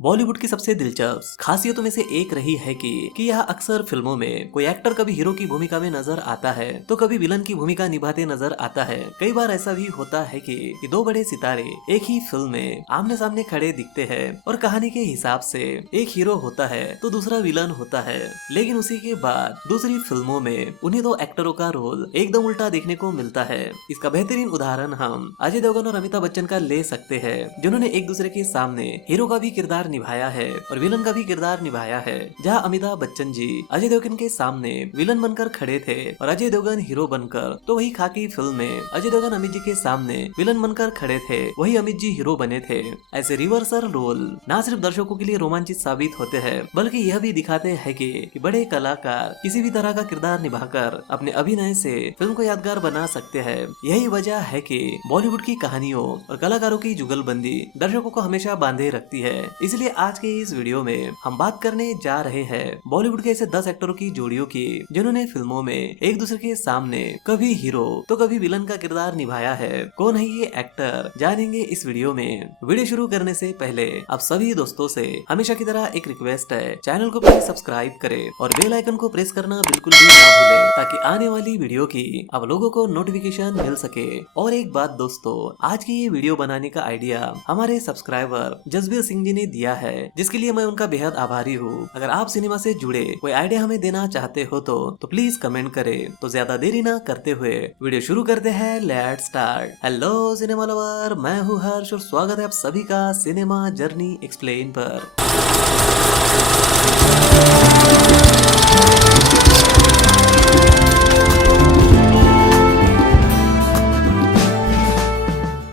बॉलीवुड की सबसे दिलचस्प खासियतों में से एक रही है कि यह अक्सर फिल्मों में कोई एक्टर कभी हीरो की भूमिका में नजर आता है तो कभी विलन की भूमिका निभाते नजर आता है। कई बार ऐसा भी होता है कि दो बड़े सितारे एक ही फिल्म में आमने सामने खड़े दिखते हैं और कहानी के हिसाब से एक हीरो होता है तो दूसरा विलन होता है, लेकिन उसी के बाद दूसरी फिल्मों में उन्हीं दो एक्टरों का रोल एकदम उल्टा देखने को मिलता है। इसका बेहतरीन उदाहरण हम अजय देवगन और अमिताभ बच्चन का ले सकते हैं, जिन्होंने एक दूसरे के सामने हीरो का भी किरदार निभाया है और विलन का भी किरदार निभाया है। जहां अमिताभ बच्चन जी अजय देवगन के सामने विलन बनकर खड़े थे और अजय देवगन हीरो बनकर, तो वही खाकी फिल्म में अजय देवगन अमित जी के सामने विलन बनकर खड़े थे, वही अमित जी हीरो बने थे। ऐसे रिवर्सल रोल न सिर्फ दर्शकों के लिए रोमांचित साबित होते हैं बल्कि यह भी दिखाते हैं कि बड़े कलाकार किसी भी तरह का किरदार निभाकर अपने अभिनय से फिल्म को यादगार बना सकते हैं। यही वजह है कि बॉलीवुड की कहानियों और कलाकारों की जुगलबंदी दर्शकों को हमेशा बांधे रखती है। इसलिए आज के इस वीडियो में हम बात करने जा रहे हैं बॉलीवुड के ऐसे 10 एक्टरों की जोड़ियों की जिन्होंने फिल्मों में एक दूसरे के सामने कभी हीरो तो कभी विलन का किरदार निभाया है। कौन है ये एक्टर, जानेंगे इस वीडियो में। वीडियो शुरू करने से पहले आप सभी दोस्तों से हमेशा की तरह एक रिक्वेस्ट है, चैनल को प्लीज सब्सक्राइब करें और बेल आइकन को प्रेस करना बिल्कुल भी ना भूलें ताकि आने वाली वीडियो की आप लोगों को नोटिफिकेशन मिल सके। और एक बात दोस्तों, आज की ये वीडियो बनाने का आइडिया हमारे सब्सक्राइबर जसबीर सिंह जी ने दिया है, जिसके लिए मैं उनका बेहद आभारी हूँ। अगर आप सिनेमा से जुड़े कोई आइडिया हमें देना चाहते हो तो प्लीज कमेंट करें। तो ज्यादा देरी ना करते हुए वीडियो शुरू करते हैं। Let's start. Hello cinema lover, मैं हूँ हर्ष और स्वागत है आप सभी का सिनेमा जर्नी एक्सप्लेन पर।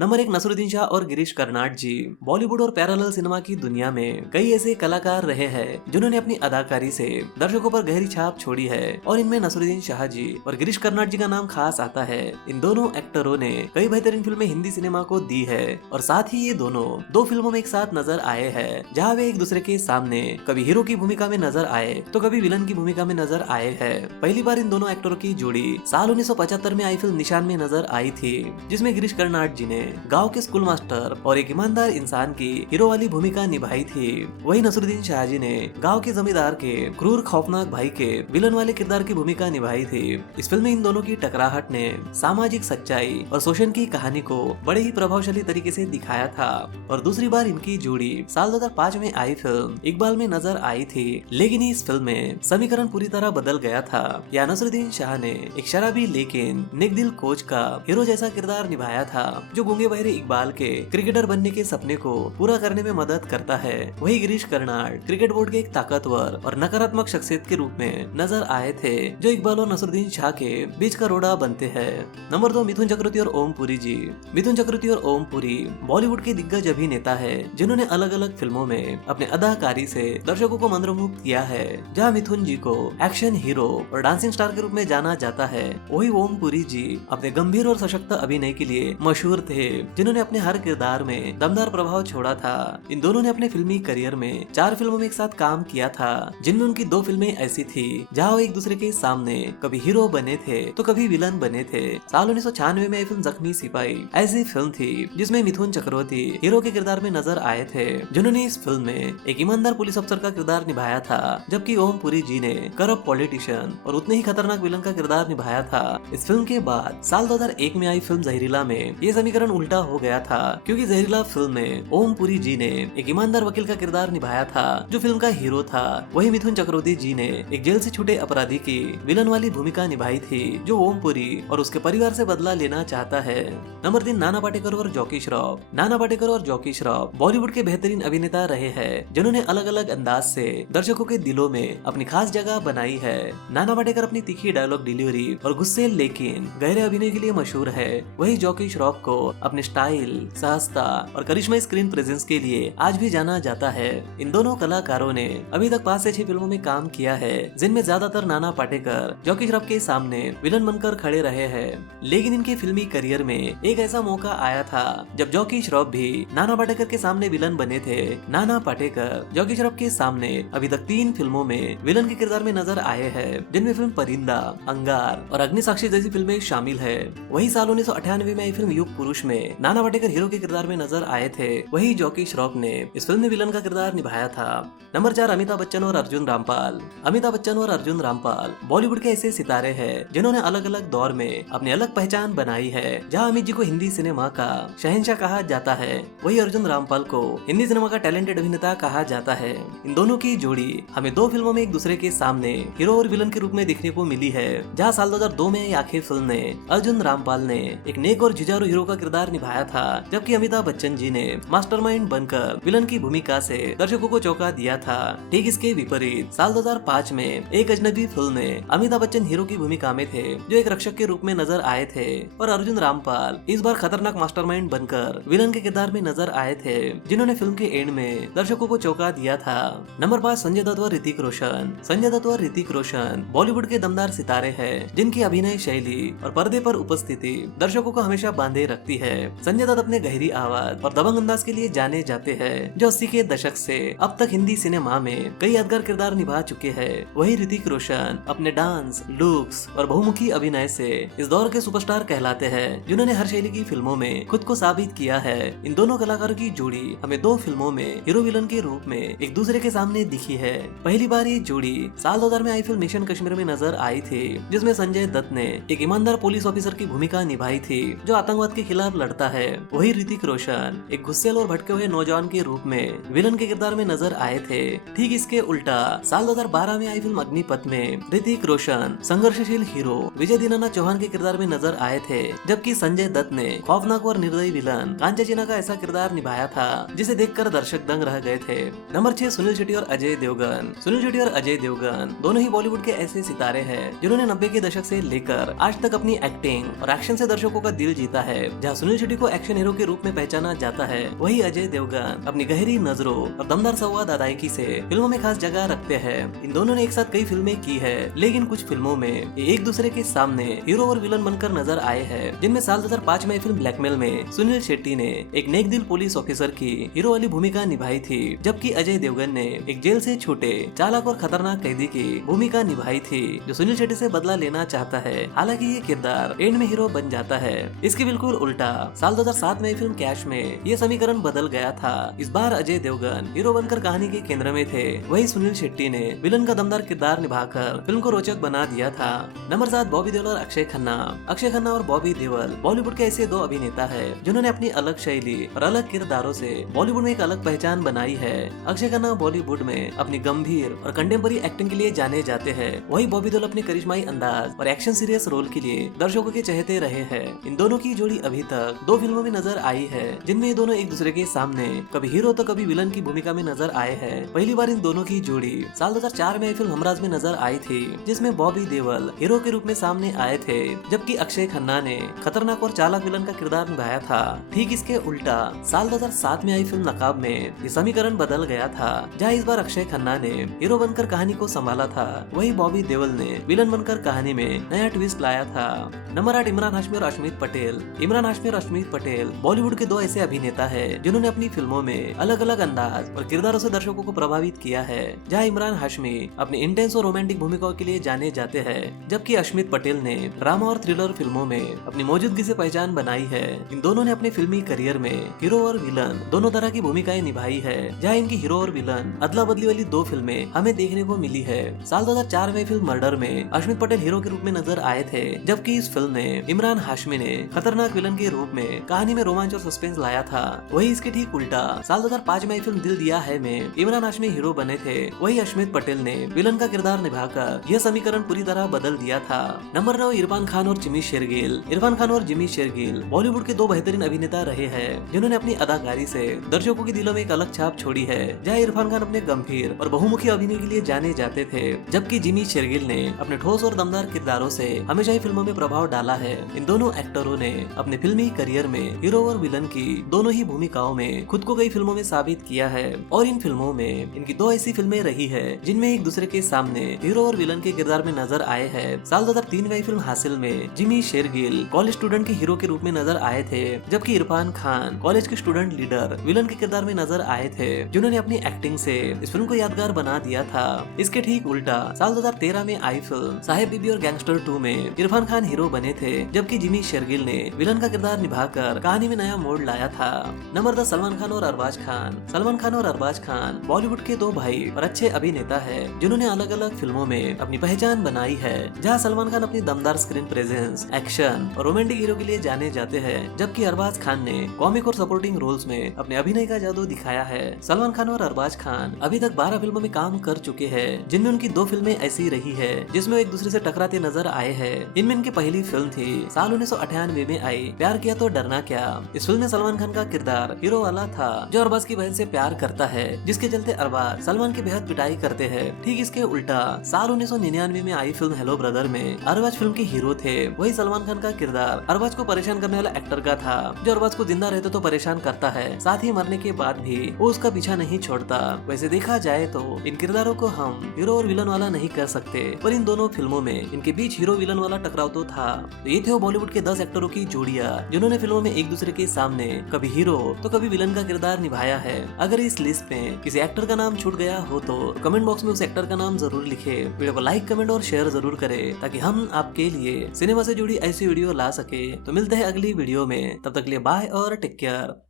नंबर 1, नसरुद्दीन शाह और गिरीश कर्नाड जी। बॉलीवुड और पैरेलल सिनेमा की दुनिया में कई ऐसे कलाकार रहे हैं जिन्होंने अपनी अदाकारी से दर्शकों पर गहरी छाप छोड़ी है और इनमें नसरुद्दीन शाह जी और गिरीश कर्नाड जी का नाम खास आता है। इन दोनों एक्टरों ने कई बेहतरीन फिल्में हिंदी सिनेमा को दी है और साथ ही ये दोनों दो फिल्मों में एक साथ नजर आए हैं, जहाँ वे एक दूसरे के सामने कभी हीरो की भूमिका में नजर आए तो कभी विलन की भूमिका में नजर आए हैं। पहली बार इन दोनों एक्टरों की जोड़ी साल 1975 में आई फिल्म निशान में नजर आई थी, जिसमें गिरीश कर्नाड जी ने गांव के स्कूल मास्टर और एक ईमानदार इंसान की हीरो वाली भूमिका निभाई थी। वही नसरुद्दीन शाह जी ने गांव के जमींदार के क्रूर खौफनाक भाई के विलन वाले किरदार की भूमिका निभाई थी। इस फिल्म में इन दोनों की टकराहट ने सामाजिक सच्चाई और शोषण की कहानी को बड़े ही प्रभावशाली तरीके से दिखाया था। और दूसरी बार इनकी जोड़ी साल 2005 में आई फिल्म इकबाल में नजर आई थी, लेकिन इस फिल्म में समीकरण पूरी तरह बदल गया था। या नसरुद्दीन शाह ने एक शराबी लेकिन नेकदिल कोच का हीरो जैसा किरदार निभाया था, जो गूंगे बहरे इकबाल के क्रिकेटर बनने के सपने को पूरा करने में मदद करता है। वही गिरीश कर्नाड क्रिकेट बोर्ड के एक ताकतवर और नकारात्मक शख्सियत के रूप में नजर आए थे, जो इकबाल और नसरुद्दीन शाह के बीच का रोड़ा बनते हैं। नंबर 2, मिथुन चक्रवर्ती और ओम पुरी जी। मिथुन चक्रवर्ती और ओम पुरी बॉलीवुड के दिग्गज अभिनेता है, जिन्होंने अलग अलग फिल्मों में अपने अदाकारी से दर्शकों को मंत्रमुग्ध किया है। जहाँ मिथुन जी को एक्शन हीरो और डांसिंग स्टार के रूप में जाना जाता है, वही ओम पुरी जी अपने गंभीर और सशक्त अभिनय के लिए मशहूर थे, जिन्होंने अपने हर किरदार में दमदार प्रभाव छोड़ा था। इन दोनों ने अपने फिल्मी करियर में 4 फिल्मों में एक साथ काम किया था, जिनमें उनकी 2 फिल्में ऐसी थी जहां वो एक दूसरे के सामने कभी हीरो बने थे तो कभी विलन बने थे। साल 1996 में आई फिल्म जख्मी सिपाही ऐसी फिल्म थी जिसमें मिथुन चक्रवर्ती हीरो के किरदार में नजर आए थे, जिन्होंने इस फिल्म में एक ईमानदार पुलिस अफसर का किरदार निभाया था, जबकि ओम पुरी जी ने करप्ट पॉलिटिशियन और उतने ही खतरनाक विलन का किरदार निभाया था। इस फिल्म के बाद साल 2001 में आई फिल्म जहरीला में ये समीकरण उल्टा हो गया था, क्योंकि जहरीला फिल्म में ओम पुरी जी ने एक ईमानदार वकील का किरदार निभाया था, जो फिल्म का हीरो था। वही मिथुन चक्रवर्ती जी ने एक जेल से छूटे अपराधी की विलन वाली भूमिका निभाई थी, जो ओम पुरी और उसके परिवार से बदला लेना चाहता है। नंबर 3, नाना पाटेकर और जॉकी श्रॉफ। नाना पाटेकर और जॉकी श्रॉफ बॉलीवुड के बेहतरीन अभिनेता रहे हैं, जिन्होंने अलग अलग अंदाज से दर्शकों के दिलों में अपनी खास जगह बनाई है। नाना पाटेकर अपनी तीखी डायलॉग डिलीवरी और गुस्से लेकिन गहरे अभिनय के लिए मशहूर है। वही जॉकी श्रॉफ को अपने स्टाइल, सहजता और करिश्मा स्क्रीन प्रेजेंस के लिए आज भी जाना जाता है। इन दोनों कलाकारों ने अभी तक 5 से 6 फिल्मों में काम किया है, जिनमें ज्यादातर नाना पाटेकर जॉकी श्रॉफ के सामने विलन बनकर खड़े रहे हैं। लेकिन इनके फिल्मी करियर में एक ऐसा मौका आया था जब जॉकी श्रॉफ भी नाना पाटेकर के सामने विलन बने थे। नाना पाटेकर जॉकी श्रॉफ के सामने अभी तक 3 फिल्मों में विलन के किरदार में नजर आए हैं, जिनमें फिल्म परिंदा, अंगार और अग्निसाक्षी जैसी फिल्में शामिल है। वही साल 1998 में आई फिल्म युग पुरुष में में नाना पाटेकर हीरो के किरदार में नजर आए थे, वही जॉकी श्रॉफ ने इस फिल्म में विलन का किरदार निभाया था। नंबर 4, अमिताभ बच्चन और अर्जुन रामपाल। अमिताभ बच्चन और अर्जुन रामपाल बॉलीवुड के ऐसे सितारे हैं जिन्होंने अलग अलग दौर में अपनी अलग पहचान बनाई है। जहां अमित जी को हिंदी सिनेमा का शहंशाह कहा जाता है, वही अर्जुन रामपाल को हिंदी सिनेमा का टैलेंटेड अभिनेता कहा जाता है। इन दोनों की जोड़ी हमें 2 फिल्मों में एक दूसरे के सामने हीरो और विलन के रूप में देखने को मिली है। जहां साल 2002 में आखिर फिल्म में अर्जुन रामपाल ने एक नेक और जुझारू हीरो का किरदार निभाया था, जबकि अमिताभ बच्चन जी ने मास्टरमाइंड बनकर विलन की भूमिका से दर्शकों को चौंका दिया था। ठीक इसके विपरीत साल 2005 में एक अजनबी फिल्म में अमिताभ बच्चन हीरो की भूमिका में थे, जो एक रक्षक के रूप में नजर आए थे, और अर्जुन रामपाल इस बार खतरनाक मास्टरमाइंड बनकर विलन के किरदार में नजर आए थे, जिन्होंने फिल्म के एंड में दर्शकों को चौंका दिया था। नंबर 5, संजय दत्त और ऋतिक रोशन। संजय दत्त और ऋतिक रोशन बॉलीवुड के दमदार सितारे हैं, जिनकी अभिनय शैली और पर्दे पर उपस्थिति दर्शकों को हमेशा बांधे रखती है। संजय दत्त अपने गहरी आवाज और दबंग अंदाज के लिए जाने जाते हैं, जो 80 के दशक से अब तक हिंदी सिनेमा में कई यादगार किरदार निभा चुके हैं। वही ऋतिक रोशन अपने डांस, लुक्स और बहुमुखी अभिनय से इस दौर के सुपरस्टार कहलाते हैं, जिन्होंने हर शैली की फिल्मों में खुद को साबित किया है। इन दोनों कलाकारों की जोड़ी हमें 2 फिल्मों में हीरो विलन के रूप में एक दूसरे के सामने दिखी है। पहली बार ये जोड़ी साल 2000 में आई फिल्म मिशन कश्मीर में नजर आई थी, जिसमें संजय दत्त ने एक ईमानदार पुलिस ऑफिसर की भूमिका निभाई थी, जो आतंकवाद के खिलाफ लड़ता है। वही ऋतिक रोशन एक गुस्सेल और भटके हुए नौजवान के रूप में विलन के किरदार में नजर आए थे। ठीक इसके उल्टा साल 2012 में आई फिल्म अग्निपथ में ऋतिक रोशन संघर्षशील हीरो विजय दीनानाथ चौहान के किरदार में नजर आए थे, जबकि संजय दत्त ने खौफनाक और निर्दयी विलन कांचा चीना का ऐसा किरदार निभाया था, जिसे देखकर दर्शक दंग रह गए थे। नंबर 6, सुनील शेट्टी और अजय देवगन। सुनील शेट्टी और अजय देवगन दोनों ही बॉलीवुड के ऐसे सितारे हैं जिन्होंने 90 के दशक से लेकर आज तक अपनी एक्टिंग और एक्शन से दर्शकों का दिल जीता है। जहां सुनील शेट्टी को एक्शन हीरो के रूप में पहचाना जाता है, वही अजय देवगन अपनी गहरी नजरों और दमदार संवाद अदायगी से फिल्मों में खास जगह रखते हैं। इन दोनों ने एक साथ कई फिल्में की है, लेकिन कुछ फिल्मों में ये एक दूसरे के सामने हीरो और विलन बनकर नजर आए हैं, जिनमें साल 2005 में फिल्म ब्लैकमेल में सुनील शेट्टी ने एक नेक दिल पुलिस ऑफिसर की हीरो वाली भूमिका निभाई थी, जबकि अजय देवगन ने एक जेल से छूटे चालाक और खतरनाक कैदी की भूमिका निभाई थी, जो सुनील शेट्टी से बदला लेना चाहता है। हालांकि ये किरदार एंड में हीरो बन जाता है। इसके बिल्कुल उल्टा साल 2007 में फिल्म कैश में ये समीकरण बदल गया था। इस बार अजय देवगन हीरो बनकर कहानी के केंद्र में थे, वही सुनील शेट्टी ने विलन का दमदार किरदार निभाकर फिल्म को रोचक बना दिया था। नंबर 7, बॉबी देओल और अक्षय खन्ना। अक्षय खन्ना और बॉबी देओल बॉलीवुड के ऐसे 2 अभिनेता है जिन्होंने अपनी अलग शैली और अलग किरदारों से बॉलीवुड में एक अलग पहचान बनाई है। अक्षय खन्ना बॉलीवुड में अपनी गंभीर और कंटेम्पररी एक्टिंग के लिए जाने जाते हैं, वही बॉबी देओल अपने करिश्माई अंदाज और एक्शन सीरियस रोल के लिए दर्शकों के चहेते रहे हैं। इन दोनों की जोड़ी अभी तक 2 फिल्मों में नजर आई है, जिनमें ये दोनों एक दूसरे के सामने कभी हीरो तो कभी विलन की भूमिका में नजर आए हैं। पहली बार इन दोनों की जोड़ी साल 2004 में आई फिल्म हमराज में नजर आई थी, जिसमें बॉबी देओल हीरो के रूप में सामने आए थे, जबकि अक्षय खन्ना ने खतरनाक और चालाक विलन का किरदार निभाया था। ठीक इसके उल्टा साल 2007 में आई फिल्म नकाब में ये समीकरण बदल गया था, जहाँ इस बार अक्षय खन्ना ने हीरो बनकर कहानी को संभाला था, वही बॉबी देओल ने विलन बनकर कहानी में नया ट्विस्ट लाया था। नंबर 8, इमरान हाशमी और अश्मित पटेल। इमरान हाशमी और अश्मित पटेल बॉलीवुड के 2 ऐसे अभिनेता हैं जिन्होंने अपनी फिल्मों में अलग अलग अंदाज और किरदारों से दर्शकों को प्रभावित किया है। जहां इमरान हाशमी अपनी इंटेंस और रोमांटिक भूमिकाओं के लिए जाने जाते हैं, जबकि अश्मित पटेल ने ड्रामा और थ्रिलर फिल्मों में अपनी मौजूदगी से पहचान बनाई है। इन दोनों ने अपने फिल्मी करियर में हीरो और विलन दोनों तरह की भूमिकाएं निभाई है, जहाँ इनकी हीरो और विलन अदला बदली वाली 2 फिल्में हमें देखने को मिली है। साल 2004 में फिल्म मर्डर में अश्मित पटेल हीरो के रूप में नजर आए थे, जबकि इस फिल्म में इमरान हाशमी ने खतरनाक विलन के रूप में कहानी में रोमांच और सस्पेंस लाया था। वही इसके ठीक उल्टा साल 2005 में फिल्म दिल दिया है में इमरान हाशमी हीरो बने थे, वही अश्मित पटेल ने विलन का किरदार निभाकर यह समीकरण पूरी तरह बदल दिया था। नंबर 9, इरफान खान और जिमी शेरगिल। इरफान खान और जिमी शेरगिल बॉलीवुड के 2 बेहतरीन अभिनेता रहे हैं, जिन्होंने अपनी अदाकारी से दर्शकों के दिलों में एक अलग छाप छोड़ी है। जहाँ इरफान खान अपने गंभीर और बहुमुखी अभिनय के लिए जाने जाते थे, जबकि जिमी शेरगिल ने अपने ठोस और दमदार किरदारों से हमेशा ही फिल्मों में प्रभाव डाला है। इन दोनों एक्टरों ने अपने फिल्मी करियर में हीरो और विलन की दोनों ही भूमिकाओं में खुद को कई फिल्मों में साबित किया है, और इन फिल्मों में इनकी 2 ऐसी फिल्में रही है जिनमें एक दूसरे के सामने हीरो और विलन के किरदार में नजर आए हैं। साल 2003 में आई फिल्म हासिल में जिमी शेरगिल कॉलेज स्टूडेंट के हीरो के रूप में नजर आए थे, जबकि इरफान खान कॉलेज के स्टूडेंट लीडर विलन के किरदार में नजर आए थे, जिन्होंने अपनी एक्टिंग से इस फिल्म को यादगार बना दिया था। इसके ठीक उल्टा साल 2013 में आई फिल्म साहेब बीबी और गैंगस्टर 2 में इरफान खान हीरो बने थे, जबकि जिमी शेरगिल ने विलन का किरदार निभाकर कहानी में नया मोड़ लाया था। नंबर 10 सलमान खान और अरबाज खान। सलमान खान और अरबाज खान बॉलीवुड के दो भाई और अच्छे अभिनेता हैं, जिन्होंने अलग अलग फिल्मों में अपनी पहचान बनाई है। जहां सलमान खान अपनी दमदार स्क्रीन प्रेजेंस, एक्शन और रोमांटिक हीरो के लिए जाने जाते हैं, जबकि अरबाज खान ने कॉमिक और सपोर्टिंग रोल्स में अपने अभिनय का जादू दिखाया है। सलमान खान और अरबाज खान अभी तक 12 फिल्मों में काम कर चुके हैं, जिनमें उनकी 2 फिल्में ऐसी रही है जिसमें वो एक दूसरे से टकराते नजर आए हैं। इनमें इनकी पहली फिल्म थी साल 1998 में आई प्यार किया तो डरना क्या। इस फिल्म में सलमान खान का किरदार हीरो वाला था, जो अरबाज की बहन से प्यार करता है, जिसके चलते अरबाज सलमान की बेहद पिटाई करते हैं। ठीक इसके उल्टा साल 1999 में आई फिल्म हेलो ब्रदर में अरबाज फिल्म के हीरो थे। वही सलमान खान का किरदार अरबाज को परेशान करने वाला एक्टर का था, जो अरबाज को जिंदा रहते तो परेशान करता है, साथ ही मरने के बाद भी वो उसका पीछा नहीं छोड़ता। वैसे देखा जाए तो इन किरदारों को हम हीरो और विलन वाला नहीं कर सकते, पर इन दोनों फिल्मों में इनके बीच हीरो विलन वाला टकराव तो था। तो ये थे वो बॉलीवुड के 10 एक्टरों की जोड़ियां, जिन्होंने फिल्मों में एक दूसरे के सामने कभी हीरो तो कभी विलन का किरदार निभाया है। अगर इस लिस्ट में किसी एक्टर का नाम छूट गया हो तो कमेंट बॉक्स में उस एक्टर का नाम जरूर लिखे। वीडियो को लाइक, कमेंट और शेयर जरूर करें, ताकि हम आपके लिए सिनेमा से जुड़ी ऐसी वीडियो ला सके। तो मिलते हैं अगली वीडियो में, तब तक के लिए बाय और टेक केयर।